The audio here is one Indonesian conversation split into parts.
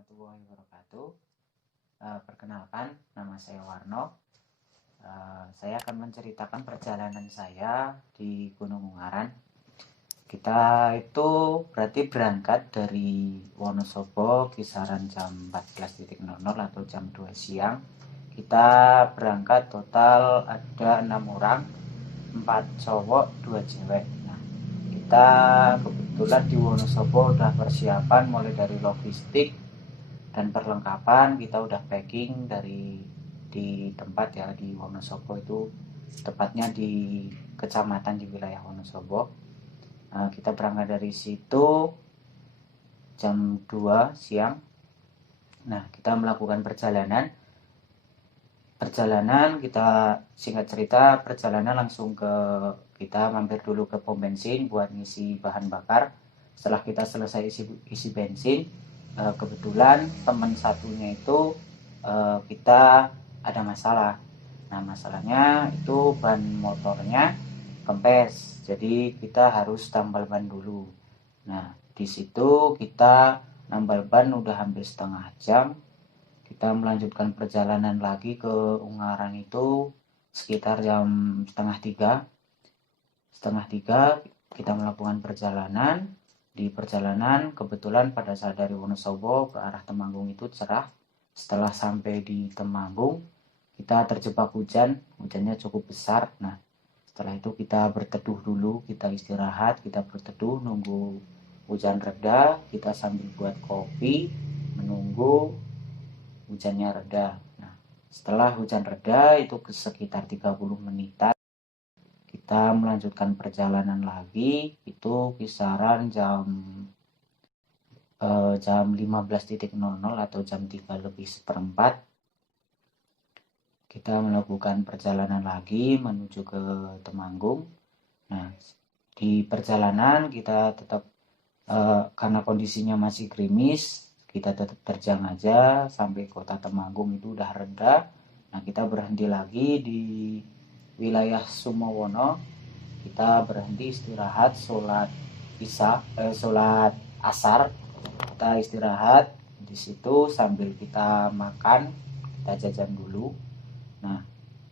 warahmatullahi wabarakatuh. Perkenalkan, nama saya Warno. Saya akan menceritakan perjalanan saya di Gunung Ungaran. Kita itu berarti berangkat dari Wonosobo kisaran jam 14.00 atau jam 2 siang. Kita berangkat total ada 6 orang, 4 cowok, 2 cewek. Kita kebetulan di Wonosobo udah persiapan mulai dari logistik dan perlengkapan. Kita udah packing di tempat ya, di Wonosobo itu tepatnya di kecamatan di wilayah Wonosobo. Kita berangkat dari situ jam 2 siang. Kita melakukan perjalanan kita singkat cerita, perjalanan langsung kita mampir dulu ke pom bensin buat ngisi bahan bakar. Setelah kita selesai isi bensin, kebetulan teman satunya itu kita ada masalah. Masalahnya itu ban motornya kempes, jadi kita harus tambal ban dulu. Di situ kita nambal ban udah hampir setengah jam. Kita melanjutkan perjalanan lagi ke Ungaran itu sekitar jam setengah tiga kita melakukan perjalanan. Di perjalanan kebetulan pada saat dari Wonosobo ke arah Temanggung itu cerah. Setelah sampai di Temanggung kita terjebak hujannya cukup besar. Setelah itu kita berteduh dulu, kita istirahat, kita berteduh nunggu hujan reda. Kita sambil buat kopi menunggu hujannya reda. Setelah hujan reda itu sekitar 30 menitan kita melanjutkan perjalanan lagi. Itu kisaran jam 15.00 atau jam 3:04 kita melakukan perjalanan lagi menuju ke Temanggung. Di perjalanan kita tetap karena kondisinya masih gerimis, kita tetap terjang aja sampai kota Temanggung itu udah reda. Kita berhenti lagi di wilayah Sumowono. Kita berhenti istirahat, sholat asar. Kita istirahat di situ sambil kita makan, kita jajan dulu.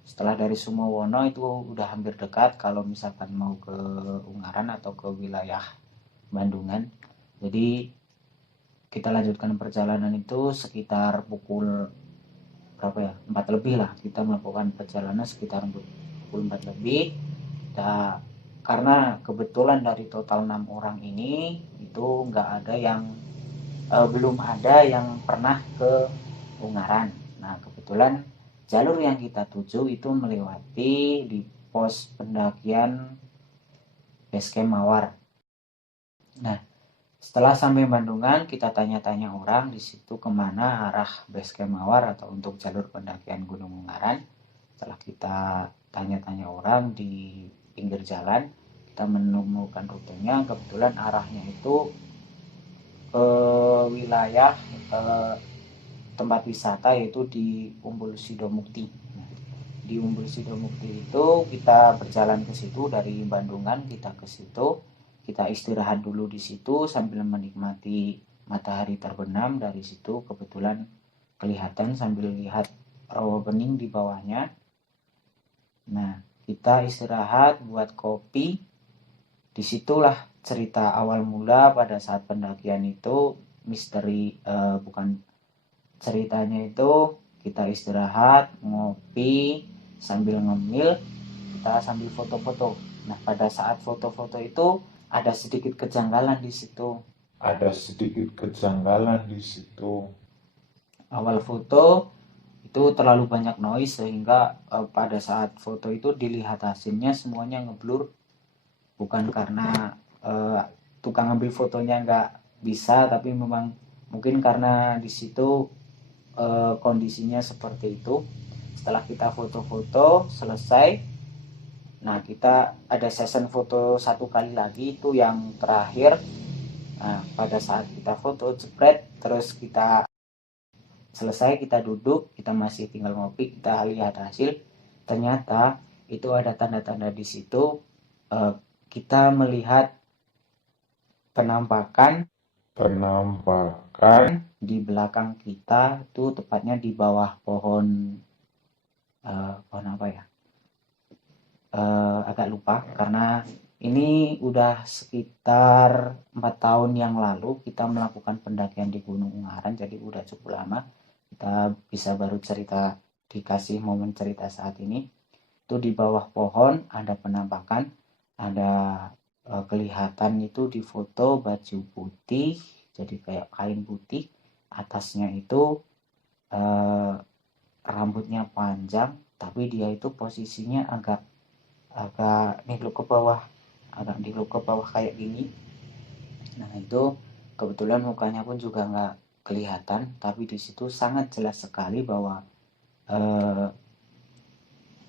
Setelah dari Sumowono itu udah hampir dekat kalau misalkan mau ke Ungaran atau ke wilayah Bandungan. Jadi kita lanjutkan perjalanan itu sekitar pukul 4 lebih lah. Kita melakukan perjalanan sekitar pukul 4 lebih. Karena kebetulan dari total 6 orang ini itu belum ada yang pernah ke Ungaran. Kebetulan jalur yang kita tuju itu melewati di pos pendakian Basecamp Mawar. Setelah sampai Bandungan, kita tanya-tanya orang di situ kemana arah Basecamp Mawar atau untuk jalur pendakian Gunung Ungaran. Setelah kita tanya-tanya orang di pinggir jalan, kita menemukan rutenya. Kebetulan arahnya itu ke wilayah tempat wisata, yaitu di Umbul Sidomukti. Di Umbul Sidomukti itu kita berjalan ke situ dari Bandungan, kita ke situ. Kita istirahat dulu di situ sambil menikmati matahari terbenam dari situ. Kebetulan kelihatan sambil lihat rawa bening di bawahnya. Kita istirahat buat kopi. Disitulah cerita awal mula pada saat pendakian itu. Ceritanya itu kita istirahat, ngopi, sambil ngemil, kita sambil foto-foto. Pada saat foto-foto itu ada sedikit kejanggalan di situ. Awal foto itu terlalu banyak noise sehingga pada saat foto itu dilihat hasilnya semuanya ngeblur. Bukan karena tukang ambil fotonya nggak bisa, tapi memang mungkin karena di situ kondisinya seperti itu. Setelah kita foto-foto selesai, kita ada session foto satu kali lagi, itu yang terakhir. Pada saat kita foto jepret, terus kita selesai, kita duduk, kita masih tinggal ngopi, kita lihat hasil. Ternyata itu ada tanda-tanda di situ. Kita melihat penampakan penampakan di belakang kita itu tepatnya di bawah pohon pohon apa ya? Agak lupa karena ini udah sekitar 4 tahun yang lalu kita melakukan pendakian di Gunung Ungaran, jadi udah cukup lama. Kita bisa baru cerita, dikasih momen cerita saat ini. Itu di bawah pohon ada penampakan, ada kelihatan itu di foto baju putih, jadi kayak kain putih. Atasnya itu eh, rambutnya panjang, tapi dia itu posisinya agak agak nigluk ke bawah, agak nigluk ke bawah kayak gini. Nah itu kebetulan mukanya pun juga nggak kelihatan, tapi di situ sangat jelas sekali bahwa eh,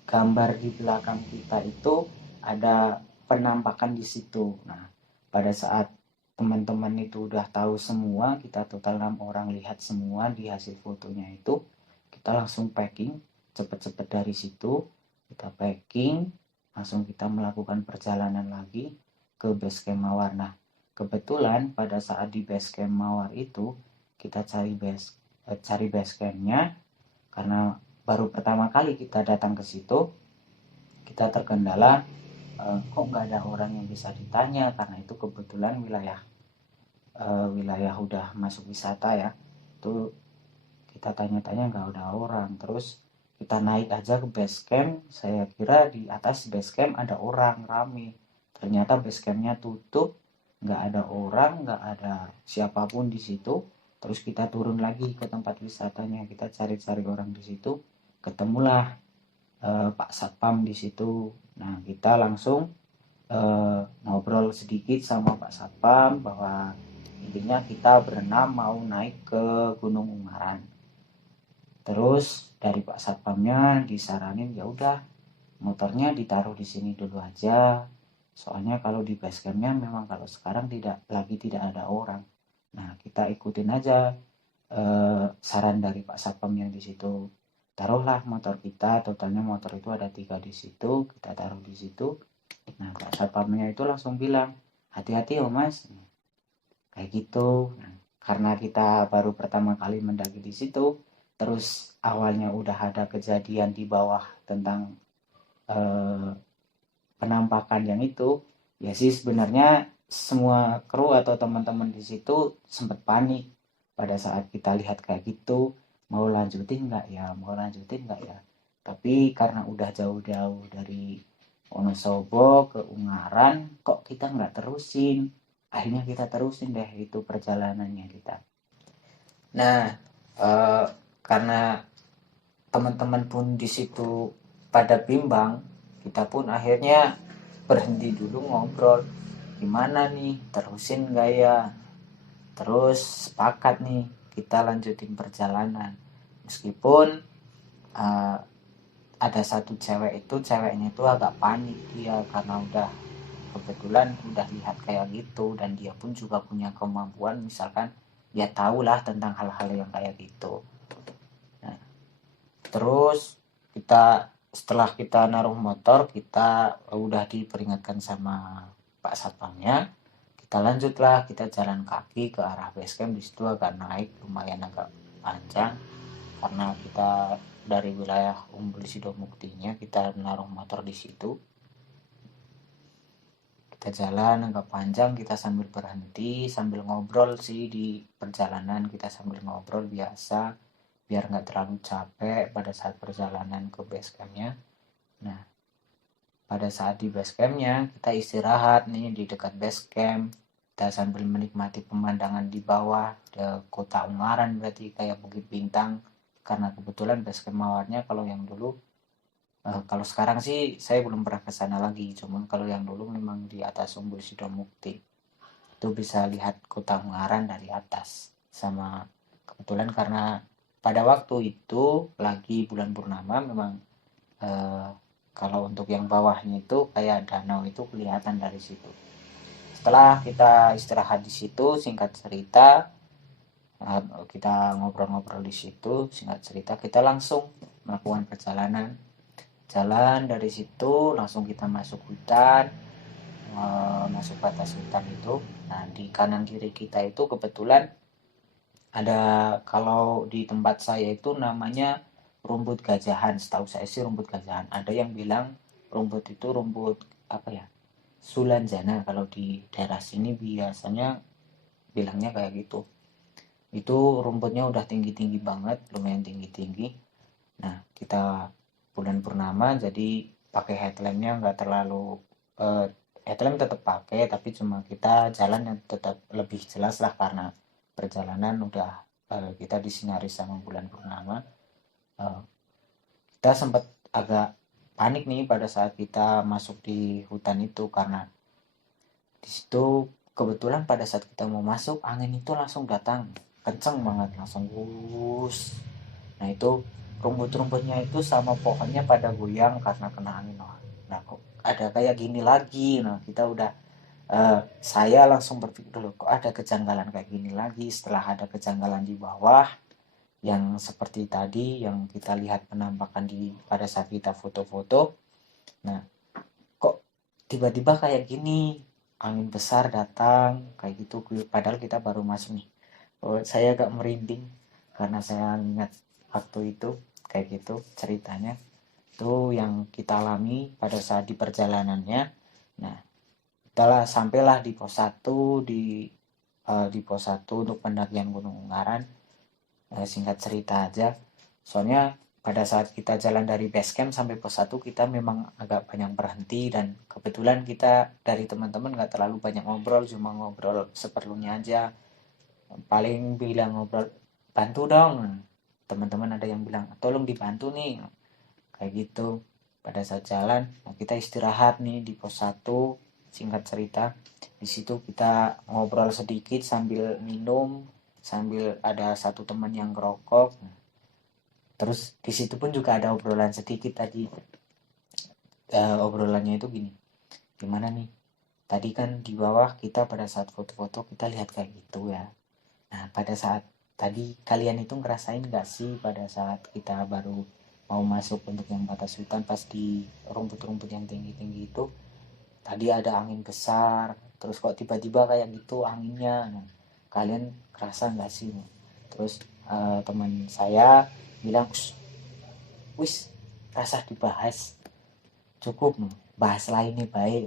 gambar di belakang kita itu ada penampakan di situ. Nah pada saat teman-teman itu udah tahu semua, kita total 6 orang lihat semua di hasil fotonya itu, kita langsung packing cepet-cepet dari situ. Kita packing, langsung kita melakukan perjalanan lagi ke base camp Mawar. Nah kebetulan pada saat di base camp Mawar itu kita cari base campnya, karena baru pertama kali kita datang ke situ, kita terkendala kok nggak ada orang yang bisa ditanya, karena itu kebetulan wilayah udah masuk wisata ya. Itu kita tanya-tanya nggak ada orang. Terus kita naik aja ke base camp, saya kira di atas base camp ada orang rame, ternyata base campnya tutup, nggak ada orang, nggak ada siapapun di situ. Terus kita turun lagi ke tempat wisatanya, kita cari-cari orang di situ, ketemulah Pak Satpam di situ. Nah kita langsung ngobrol sedikit sama Pak Satpam bahwa intinya kita berenam mau naik ke Gunung Ungaran. Terus dari Pak Satpamnya disaranin ya udah motornya ditaruh di sini dulu aja. Soalnya kalau di base campnya memang kalau sekarang tidak ada orang. Nah kita ikutin aja saran dari Pak Satpam yang di situ. Taruhlah motor kita, totalnya motor itu ada 3 di situ, kita taruh di situ. Nah Pak Satpamnya itu langsung bilang, hati-hati ya Mas, kayak gitu. Nah, karena kita baru pertama kali mendaki di situ, terus awalnya udah ada kejadian di bawah tentang eh, penampakan yang itu, ya sih sebenarnya semua kru atau teman-teman di situ sempat panik pada saat kita lihat kayak gitu, mau lanjutin nggak ya. Tapi karena udah jauh-jauh dari Wonosobo ke Ungaran, kok kita nggak terusin. Akhirnya kita terusin deh itu perjalanannya kita. Nah, eh, karena teman-teman pun di situ pada bimbang, kita pun akhirnya berhenti dulu ngobrol. Gimana nih, terusin nggak ya? Terus sepakat nih, kita lanjutin perjalanan. Meskipun uh, ada satu ceweknya itu agak panik dia, karena udah kebetulan udah lihat kayak gitu, dan dia pun juga punya kemampuan, misalkan dia tahulah tentang hal-hal yang kayak gitu. Nah, terus setelah kita naruh motor, kita udah diperingatkan sama Pak Satpamnya, kita lanjutlah, kita jalan kaki ke arah base camp. Di situ agak naik, lumayan agak panjang karena kita dari wilayah Umbul Sidomuktinya kita naruh motor di situ. Kita jalan agak panjang, kita sambil berhenti, sambil ngobrol sih di perjalanan, kita sambil ngobrol biasa biar nggak terlalu capek pada saat perjalanan ke base campnya. Nah pada saat di base campnya kita istirahat nih di dekat base camp, kita sambil menikmati pemandangan di bawah de kota Ungaran, berarti kayak Bukit Bintang, karena kebetulan base camp Mawarnya kalau yang dulu kalau sekarang sih saya belum pernah ke sana lagi, cuman kalau yang dulu memang di atas Umbul Sidomukti itu bisa lihat kota Ungaran dari atas. Sama kebetulan karena pada waktu itu lagi bulan purnama, memang eh, kalau untuk yang bawahnya itu kayak danau itu kelihatan dari situ. Setelah kita istirahat di situ, singkat cerita kita ngobrol-ngobrol di situ, singkat cerita kita langsung melakukan perjalanan. Jalan dari situ langsung kita masuk hutan. masuk batas hutan itu. Nah, di kanan kiri kita itu kebetulan ada, kalau di tempat saya itu namanya rumput gajahan. Setahu saya sih rumput gajahan. Ada yang bilang rumput itu rumput apa ya? Sulanjana. Kalau di daerah sini biasanya bilangnya kayak gitu. Itu rumputnya udah tinggi-tinggi banget, lumayan tinggi-tinggi. Nah, kita bulan purnama jadi pakai headlampnya nggak terlalu, eh, headlamp tetap pakai tapi cuma kita jalan yang tetap lebih jelas lah karena perjalanan udah, kita disinari sama bulan purnama. Eh, kita sempat agak panik nih pada saat kita masuk di hutan itu karena di situ kebetulan pada saat kita mau masuk angin itu langsung datang kenceng banget, langsung wus. Nah itu rumput-rumputnya itu sama pohonnya pada goyang karena kena angin. Nah kok ada kayak gini lagi. Nah kita udah, saya langsung berpikir dulu kok ada kejanggalan kayak gini lagi setelah ada kejanggalan di bawah yang seperti tadi yang kita lihat penampakan di pada saat kita foto-foto. Nah kok tiba-tiba kayak gini, angin besar datang kayak gitu, padahal kita baru masuk nih. Oh, saya agak merinding karena saya ingat waktu itu kayak gitu ceritanya. Itu yang kita alami pada saat di perjalanannya. Nah, setelah sampailah di pos 1 di pos 1 untuk pendakian Gunung Ungaran. Singkat cerita aja. Soalnya pada saat kita jalan dari base camp sampai pos 1 kita memang agak banyak berhenti dan kebetulan kita dari teman-teman nggak terlalu banyak ngobrol, cuma ngobrol seperlunya aja. Paling bilang ngobrol, bantu dong. Teman-teman ada yang bilang tolong dibantu nih kayak gitu. Pada saat jalan nah kita istirahat nih di pos 1. Singkat cerita di situ kita ngobrol sedikit sambil minum, sambil ada satu teman yang ngerokok. Terus di situ pun juga ada obrolan sedikit tadi. Obrolannya itu gini, gimana nih tadi kan di bawah kita pada saat foto-foto kita lihat kayak gitu ya. Nah, pada saat tadi kalian itu ngerasain gak sih pada saat kita baru mau masuk untuk yang batas hutan pas di rumput-rumput yang tinggi-tinggi itu tadi ada angin besar, terus kok tiba-tiba kayak gitu anginnya. Nah, kalian kerasa nggak sih? Terus teman saya bilang, wis rasa dibahas, cukup bahas lainnya baik.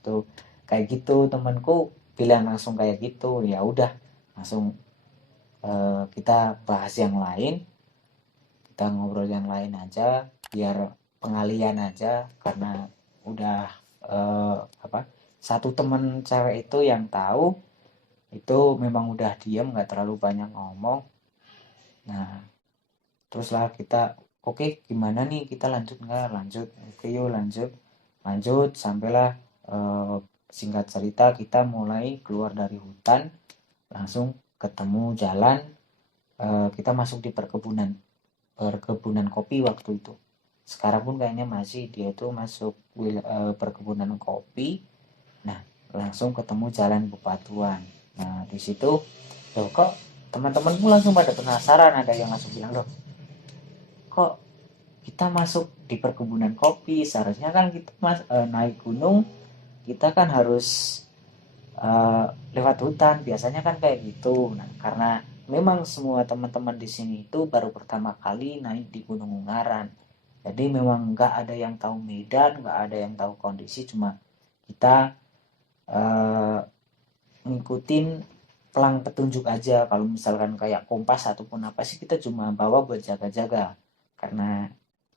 Tuh kayak gitu temanku bilang langsung kayak gitu. Ya udah langsung, kita bahas yang lain, kita ngobrol yang lain aja biar pengalian aja karena udah, apa, satu temen cewek itu yang tahu itu memang udah diam nggak terlalu banyak ngomong. Nah teruslah kita, oke gimana nih kita lanjut nggak lanjut, oke yuk lanjut lanjut sampailah, eh, singkat cerita kita mulai keluar dari hutan langsung ketemu jalan. Kita masuk di perkebunan perkebunan kopi waktu itu. Sekarang pun kayaknya masih dia itu masuk perkebunan kopi. Nah, langsung ketemu jalan bebatuan. Nah, di situ loh kok teman-temanku langsung pada penasaran, ada yang langsung bilang, "Loh, kok kita masuk di perkebunan kopi? Seharusnya kan kita naik gunung, kita kan harus eh, lewat hutan, biasanya kan kayak gitu." Nah, karena memang semua teman-teman di sini itu baru pertama kali naik di Gunung Ungaran, jadi memang nggak ada yang tahu medan, nggak ada yang tahu kondisi, cuma kita eh, ngikutin pelang petunjuk aja. Kalau misalkan kayak kompas ataupun apa sih kita cuma bawa buat jaga-jaga karena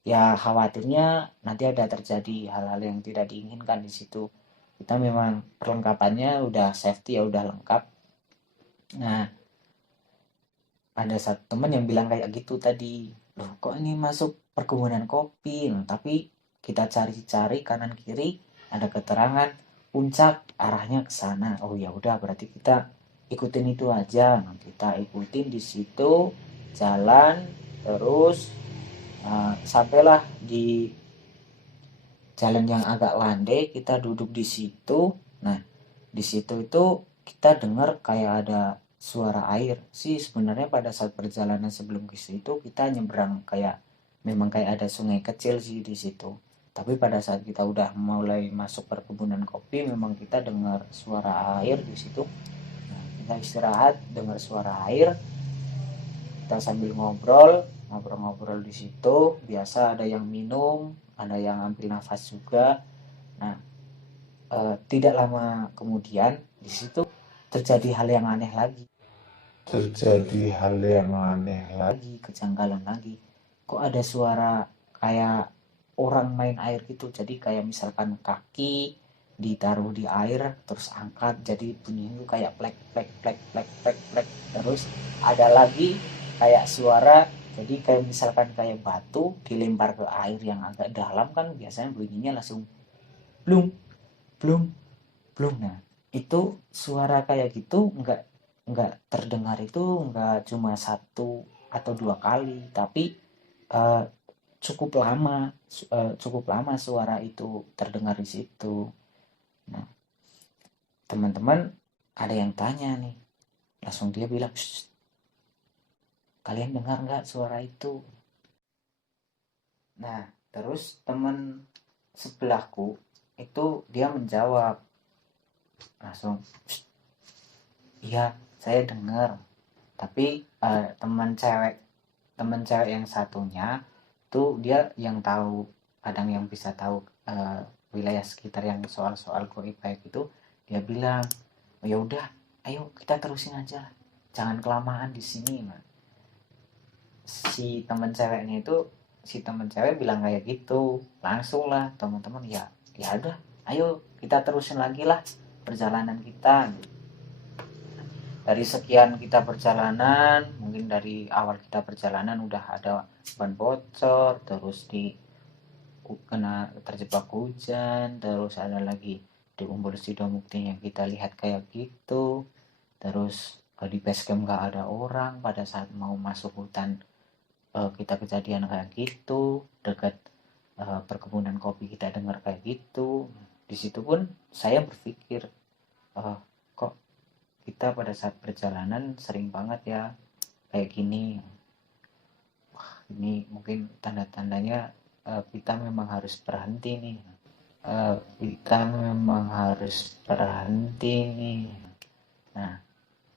ya khawatirnya nanti ada terjadi hal-hal yang tidak diinginkan di situ. Kita memang perlengkapannya udah safety ya udah lengkap. Nah, ada satu temen yang bilang kayak gitu tadi, loh kok ini masuk perkebunan kopi. Nah, tapi kita cari-cari kanan kiri ada keterangan puncak arahnya ke sana. Oh ya udah berarti kita ikutin itu aja. Nah, kita ikutin di situ jalan terus, sampailah di jalan yang agak landai, kita duduk di situ. Nah, di situ itu kita dengar kayak ada suara air. Sih sebenarnya pada saat perjalanan sebelum ke situ kita nyebrang kayak memang kayak ada sungai kecil sih di situ. Tapi pada saat kita udah mulai masuk perkebunan kopi, memang kita dengar suara air di situ. Nah, kita istirahat, dengar suara air, kita sambil ngobrol-ngobrol di situ. Biasa ada yang minum, ada yang ambil nafas juga. Nah, tidak lama kemudian di situ terjadi hal yang aneh lagi. Kejanggalan lagi. Kok ada suara kayak orang main air gitu. Jadi kayak misalkan kaki ditaruh di air terus angkat, jadi bunyinya itu kayak plek plek plek plek plek plek. Terus ada lagi kayak suara, jadi kayak misalkan kayak batu dilempar ke air yang agak dalam, kan biasanya bunyinya langsung blung blung blung. Nah, itu suara kayak gitu nggak terdengar, itu nggak cuma satu atau dua kali, tapi eh, cukup lama suara itu terdengar di situ. Nah, teman-teman ada yang tanya nih, langsung dia bilang, kalian dengar nggak suara itu? Nah, terus teman sebelahku itu dia menjawab langsung, iya saya dengar. Tapi teman cewek yang satunya tuh dia yang tahu, kadang yang bisa tahu wilayah sekitar yang soal-soal goib baik itu. Dia bilang, oh, ya udah, ayo kita terusin aja, jangan kelamaan di sini. Nah, si teman cewek bilang kayak gitu, langsung lah teman-teman, ya ya udah, ayo kita terusin lagi lah perjalanan kita. Dari sekian kita perjalanan, mungkin dari awal kita perjalanan udah ada ban bocor, terus kena terjebak hujan, terus ada lagi di Umbul Sidomukti yang kita lihat kayak gitu. Terus di base camp gak ada orang pada saat mau masuk hutan, kita kejadian kayak gitu. Dekat perkebunan kopi kita dengar kayak gitu. Di situ pun saya berpikir, kok kita pada saat perjalanan sering banget ya kayak gini. Wah, ini mungkin tanda-tandanya kita memang harus berhenti nih. Kita memang harus berhenti nih. Nah,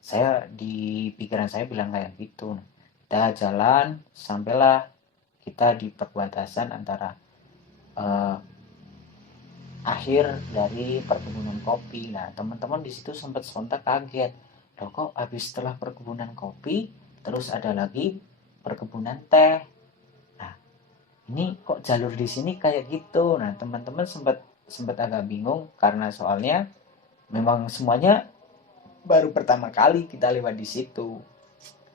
saya di pikiran saya bilang kayak gitu. Kita jalan sampailah kita di perbatasan antara eh, akhir dari perkebunan kopi. Nah, teman-teman di situ sempat sontak kaget. Loh, kok habis setelah perkebunan kopi terus ada lagi perkebunan teh. Nah, ini kok jalur di sini kayak gitu. Nah, teman-teman sempat sempat agak bingung karena soalnya memang semuanya baru pertama kali kita lewat di situ.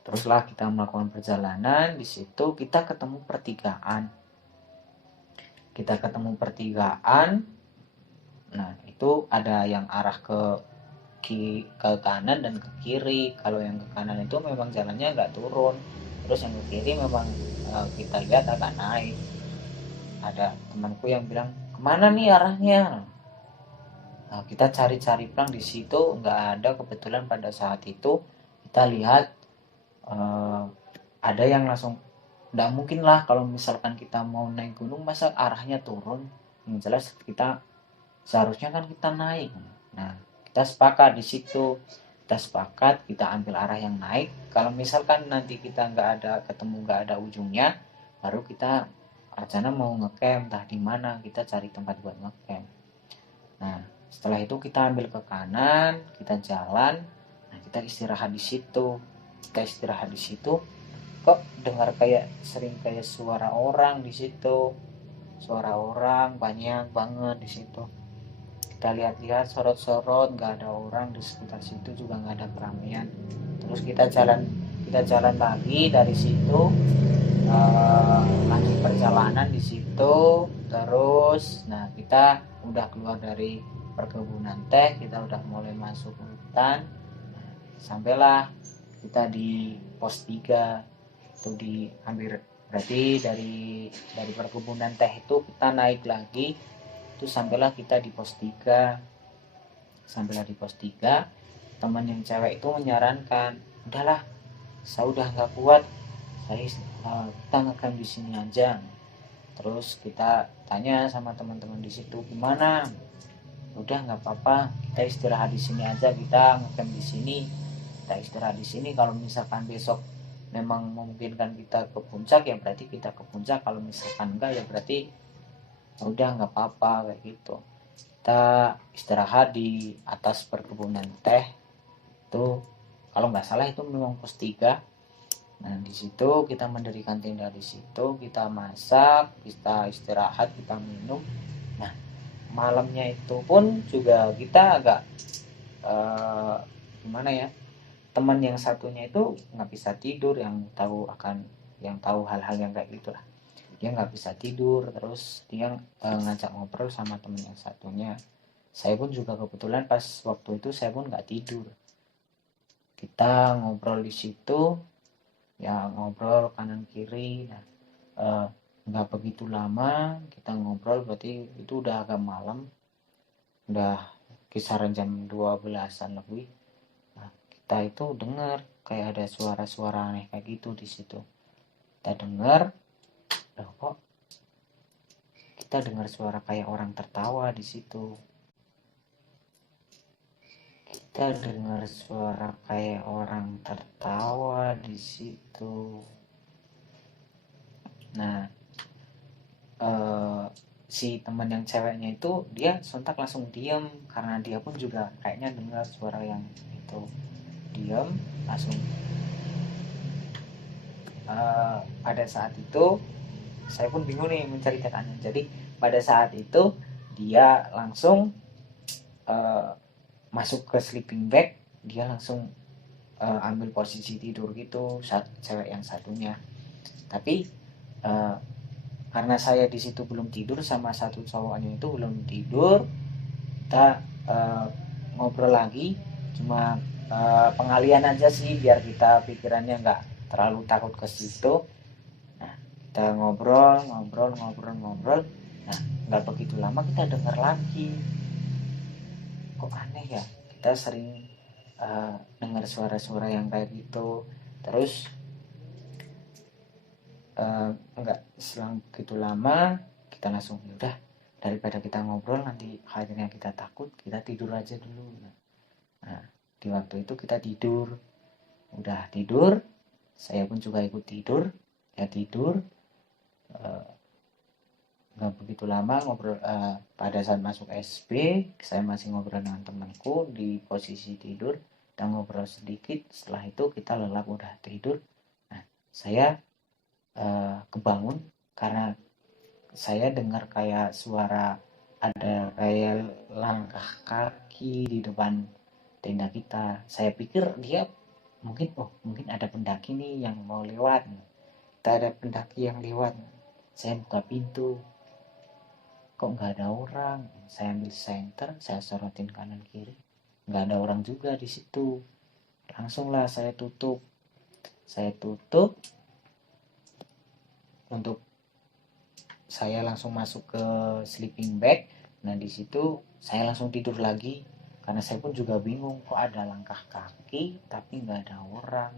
Teruslah kita melakukan perjalanan, di situ kita ketemu pertigaan. Nah, itu ada yang arah ke kanan dan ke kiri. Kalau yang ke kanan itu memang jalannya nggak turun, terus yang ke kiri memang kita lihat agak naik. Ada temanku yang bilang, kemana nih arahnya? Nah, kita cari-cari pelang di situ nggak ada. Kebetulan pada saat itu kita lihat ada yang langsung, nggak mungkin lah kalau misalkan kita mau naik gunung masa arahnya turun. Yang jelas kita seharusnya kan kita naik. Nah, kita sepakat di situ, kita ambil arah yang naik. Kalau misalkan nanti kita nggak ada ujungnya, baru kita rencana mau ngecamp, entah di mana kita cari tempat buat ngecamp. Nah, setelah itu kita ambil ke kanan, kita jalan. Nah, kita istirahat di situ. Kok dengar kayak sering kayak suara orang di situ. Suara orang banyak banget di situ. Kita lihat-lihat, sorot-sorot, nggak ada orang di sekitar situ, juga nggak ada keramaian. Terus kita jalan lagi dari situ, lanjut perjalanan di situ. Terus, nah, kita udah keluar dari perkebunan teh, kita udah mulai masuk hutan. Sampailah kita di pos 3 itu diambil. Berarti dari perkebunan teh itu kita naik lagi, itu sampailah kita di pos 3. Teman yang cewek itu menyarankan, udahlah saya udah nggak kuat, kita ngecamp di sini aja. Terus kita tanya sama teman-teman di situ, gimana? Udah nggak apa-apa, kita istirahat di sini aja, kita ngecamp di sini, kita istirahat di sini. Kalau misalkan besok memang memungkinkan kita ke puncak ya berarti kita ke puncak, kalau misalkan enggak ya berarti udah nggak apa-apa kayak gitu. Kita istirahat di atas perkebunan teh itu, kalau nggak salah itu memang pos 3. Nah di situ kita mendirikan tenda, di situ kita masak, kita istirahat, kita minum. Nah malamnya itu pun juga kita agak gimana ya, teman yang satunya itu nggak bisa tidur, yang tahu hal-hal yang kayak gitulah, dia nggak bisa tidur, terus dia ngajak ngobrol sama teman yang satunya. Saya pun juga kebetulan pas waktu itu saya pun nggak tidur, kita ngobrol di situ ya, ngobrol kanan kiri. Nah nggak begitu lama kita ngobrol, berarti itu udah agak malam, udah kisaran jam 12-an lebih. Nah, kita itu dengar kayak ada suara-suara aneh kayak gitu di situ. Kita dengar, kok kita dengar suara kayak orang tertawa di situ. Kita dengar suara kayak orang tertawa di situ. Nah, si teman yang ceweknya itu dia sontak langsung diam, karena dia pun juga kayaknya dengar suara yang itu. Diam langsung. Pada saat itu saya pun bingung nih menceritakannya. Jadi pada saat itu dia langsung masuk ke sleeping bag, dia langsung ambil posisi tidur gitu saat cewek yang satunya. Tapi karena saya di situ belum tidur, sama satu cowoknya itu belum tidur, kita ngobrol lagi, cuma pengalian aja sih biar kita pikirannya nggak terlalu takut ke situ. Nah kita ngobrol. Nah nggak begitu lama kita dengar lagi, kok aneh ya, kita sering dengar suara-suara yang kayak gitu. Terus nggak selang begitu lama kita langsung, udah daripada kita ngobrol nanti akhirnya kita takut, kita tidur aja dulu. Nah di waktu itu kita tidur, udah tidur, saya pun juga ikut tidur. Ya tidur, nggak begitu lama ngobrol. Pada saat masuk SB saya masih ngobrol dengan temanku di posisi tidur, kita ngobrol sedikit, setelah itu kita lelap udah tidur. Nah saya kebangun karena saya dengar kayak suara ada kayak langkah kaki di depan tenda kita. Saya pikir dia mungkin ada pendaki nih yang mau lewat, kita ada pendaki yang lewat. Saya buka pintu, kok nggak ada orang. Saya ambil senter, saya sorotin kanan kiri, nggak ada orang juga di situ. Langsunglah saya tutup untuk saya langsung masuk ke sleeping bag. Nah di situ saya langsung tidur lagi karena saya pun juga bingung, kok ada langkah kaki tapi nggak ada orang.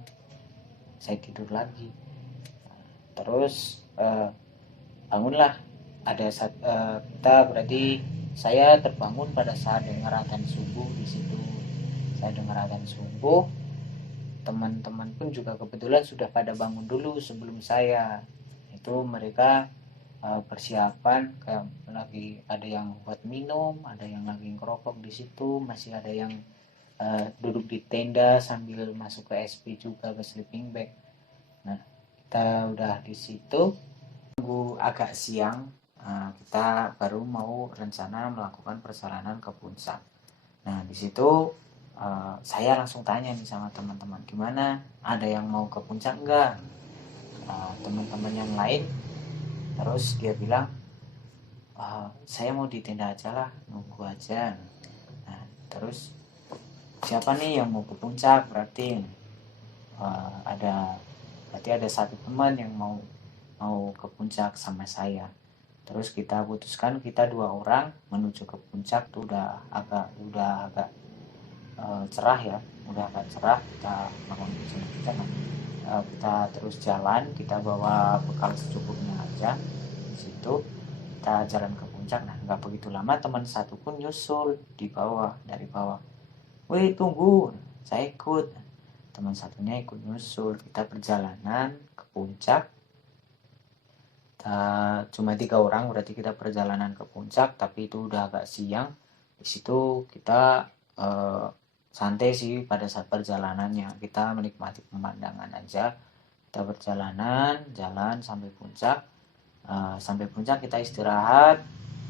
Saya tidur lagi. Terus bangunlah kita, berarti saya terbangun pada saat dengar adzan subuh di situ. Saya dengar adzan subuh, teman-teman pun juga kebetulan sudah pada bangun dulu sebelum saya. Itu mereka persiapan, kayak lagi ada yang buat minum, ada yang lagi ngerokok di situ, masih ada yang duduk di tenda sambil masuk ke SP juga, ke sleeping bag. Nah kita udah di situ, tunggu agak siang, kita baru mau rencana melakukan perjalanan ke puncak. Nah di situ saya langsung tanya nih sama teman-teman, gimana, ada yang mau ke puncak enggak? Teman-teman yang lain, terus dia bilang, saya mau di tenda aja lah, nunggu aja. Nah terus siapa nih yang mau ke puncak? Berarti ada satu teman yang mau ke puncak sama saya. Terus kita putuskan kita 2 orang menuju ke puncak. Tuh udah agak cerah ya, udah agak cerah, kita makan hujan, kita terus jalan, kita bawa bekal secukupnya aja di situ. kita jalan ke puncak. Nah nggak begitu lama teman satu pun nyusul di bawah, dari bawah, weh tunggu, saya ikut. Teman satunya ikut nyusul, kita perjalanan ke puncak. Cuma 3 orang, berarti kita perjalanan ke puncak, tapi itu udah agak siang. Di situ kita santai sih pada saat perjalanannya, kita menikmati pemandangan aja. Kita perjalanan, jalan sampai puncak. Sampai puncak kita istirahat,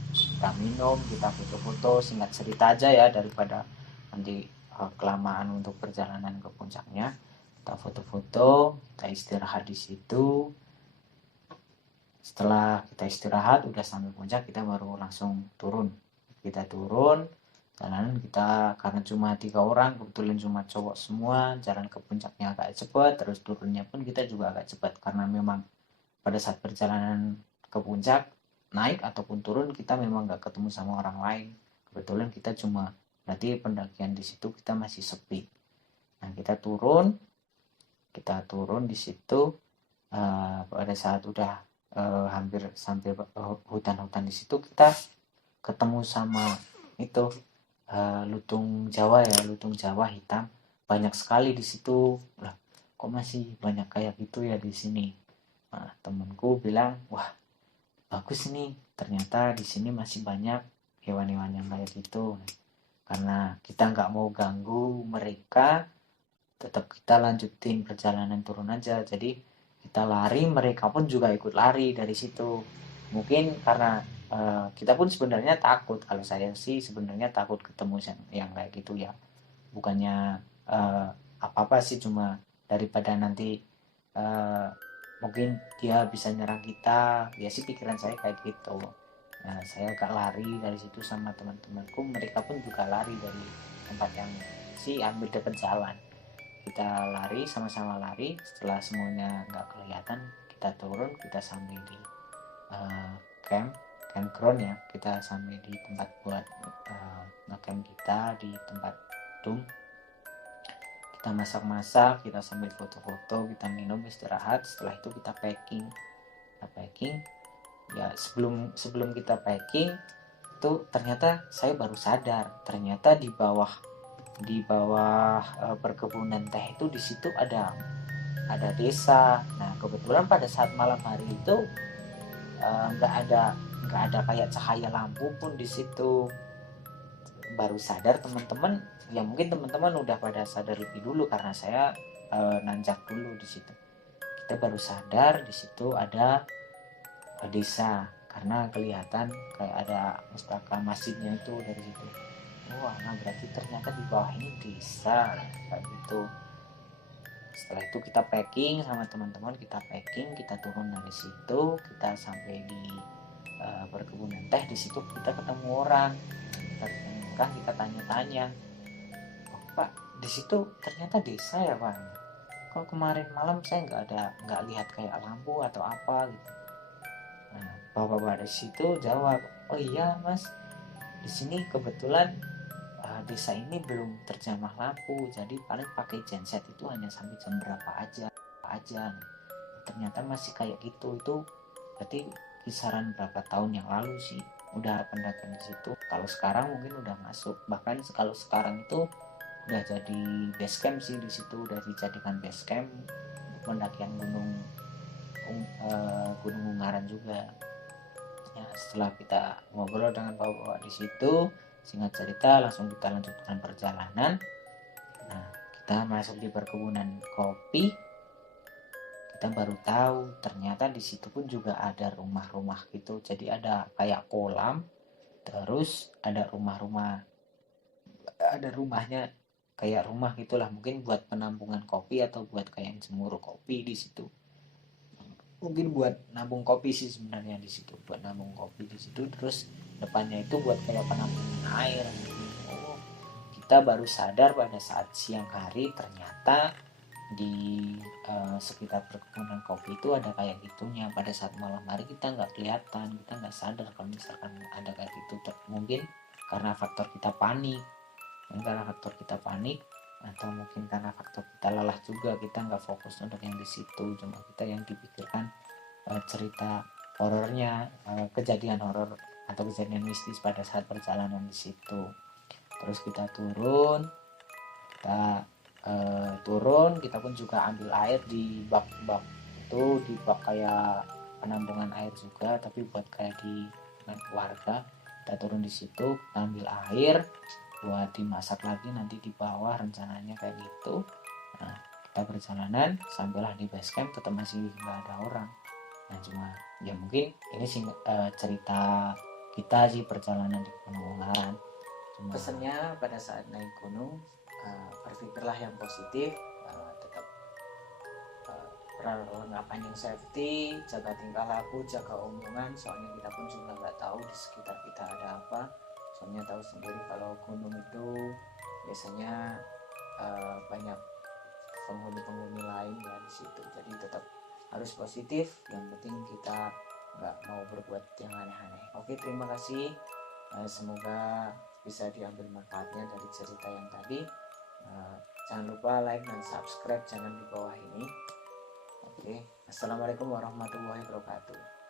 kita minum, kita foto-foto, singkat cerita aja ya, daripada nanti kelamaan untuk perjalanan ke puncaknya. Kita foto-foto, kita istirahat di situ. Setelah kita istirahat udah sampai puncak, kita baru langsung turun. Kita turun jalanan, kita karena cuma 3 orang, kebetulan cuma cowok semua, jalan ke puncaknya agak cepat, terus turunnya pun kita juga agak cepat, karena memang pada saat perjalanan ke puncak, naik ataupun turun, kita memang gak ketemu sama orang lain. Kebetulan kita cuma, berarti pendakian di situ kita masih sepi. Nah kita turun di situ. Pada saat udah hampir sampai hutan-hutan di situ, kita ketemu sama itu lutung Jawa ya, lutung Jawa hitam, banyak sekali di situ. Lah kok masih banyak kayak gitu ya di sini. Nah, temanku bilang, wah bagus nih, ternyata di sini masih banyak hewan-hewan yang kayak gitu. Karena kita nggak mau ganggu mereka, tetap kita lanjutin perjalanan turun aja. Jadi kita lari, mereka pun juga ikut lari dari situ. Mungkin karena kita pun sebenarnya takut. Kalau saya sih sebenarnya takut ketemu yang kayak gitu ya. Bukannya apa-apa sih, cuma daripada nanti mungkin dia bisa nyerang kita. Ya sih pikiran saya kayak gitu. Nah saya agak lari dari situ sama teman-temanku. Mereka pun juga lari dari tempat yang sih ambil dekat jalan. Kita lari, sama-sama lari. Setelah semuanya nggak kelihatan, kita turun, kita sampai di campground ya. Kita sampai di tempat buat ngecamp kita, di tempat dum. Kita masak-masak, kita sambil foto-foto, kita minum, istirahat. Setelah itu kita packing ya. Sebelum kita packing itu, ternyata saya baru sadar, ternyata di bawah perkebunan teh itu, di situ ada desa. Nah kebetulan pada saat malam hari itu nggak ada kayak cahaya lampu pun di situ. Baru sadar teman-teman, ya mungkin teman-teman udah pada sadar lebih dulu karena saya nanjak dulu di situ. Kita baru sadar di situ ada desa, karena kelihatan kayak ada mustaka masjidnya itu dari situ. Wah, nah berarti ternyata di bawah ini desa kayak gitu. Setelah itu kita packing sama teman-teman, kita turun dari situ, kita sampai di perkebunan teh. Di situ kita ketemu orang, kita tanya-tanya, oh, Pak, di situ ternyata desa ya Pak? Kok kemarin malam saya nggak lihat kayak lampu atau apa gitu. Nah, bapak-bapak di situ jawab, oh iya Mas, di sini kebetulan desa ini belum terjamah lampu, jadi paling pakai genset itu hanya sampai jam berapa aja. Ternyata masih kayak gitu. Itu berarti kisaran berapa tahun yang lalu sih udah pendakian di situ. Kalau sekarang mungkin udah masuk, bahkan kalau sekarang itu udah jadi base camp sih. Di situ udah dijadikan base camp pendakian gunung Ungaran juga ya. Setelah kita ngobrol dengan bapak-bapak di situ, singkat cerita langsung kita lanjutkan perjalanan. Nah kita masuk di perkebunan kopi. Kita baru tahu ternyata di situ pun juga ada rumah-rumah gitu. Jadi ada kayak kolam, terus ada rumahnya kayak rumah gitulah, mungkin buat penampungan kopi atau buat kayak jemur kopi di situ. Mungkin buat nabung kopi sih sebenarnya di situ, buat nabung kopi di situ. Terus depannya itu buat kayak penampungan air. Oh, kita baru sadar pada saat siang hari ternyata di sekitar perkebunan kopi itu ada kayak gitunya. Pada saat malam hari kita nggak kelihatan, kita nggak sadar kalau misalkan ada kayak gitu. Mungkin karena faktor kita panik, atau mungkin karena faktor kita lelah juga, kita nggak fokus untuk yang di situ. Cuma kita yang dipikirkan cerita horornya, kejadian horor atau kejadian mistis pada saat perjalanan di situ. Terus kita turun, kita pun juga ambil air di bak-bak itu, di bak kayak penampungan air juga, tapi buat kayak di warga. Kita turun di situ, kita ambil air buat dimasak lagi nanti di bawah, rencananya kayak gitu. Nah, kita perjalanan sampailah di base camp, tetap masih nggak ada orang. Nah, cuma ya mungkin ini sih cerita kita sih perjalanan di Gunung Ungaran. Pesannya pada saat naik gunung, berpikirlah yang positif, tetap perlengkapan yang safety, jaga tingkah laku, jaga omongan, soalnya kita pun juga nggak tahu di sekitar kita ada apa. Soalnya tahu sendiri kalau gunung itu biasanya banyak penghuni-penghuni lain ya di situ. Jadi tetap harus positif, yang penting kita nggak mau berbuat yang aneh-aneh. Oke, terima kasih. Semoga bisa diambil manfaatnya dari cerita yang tadi. Jangan lupa like dan subscribe channel di bawah ini. Oke, assalamualaikum warahmatullahi wabarakatuh.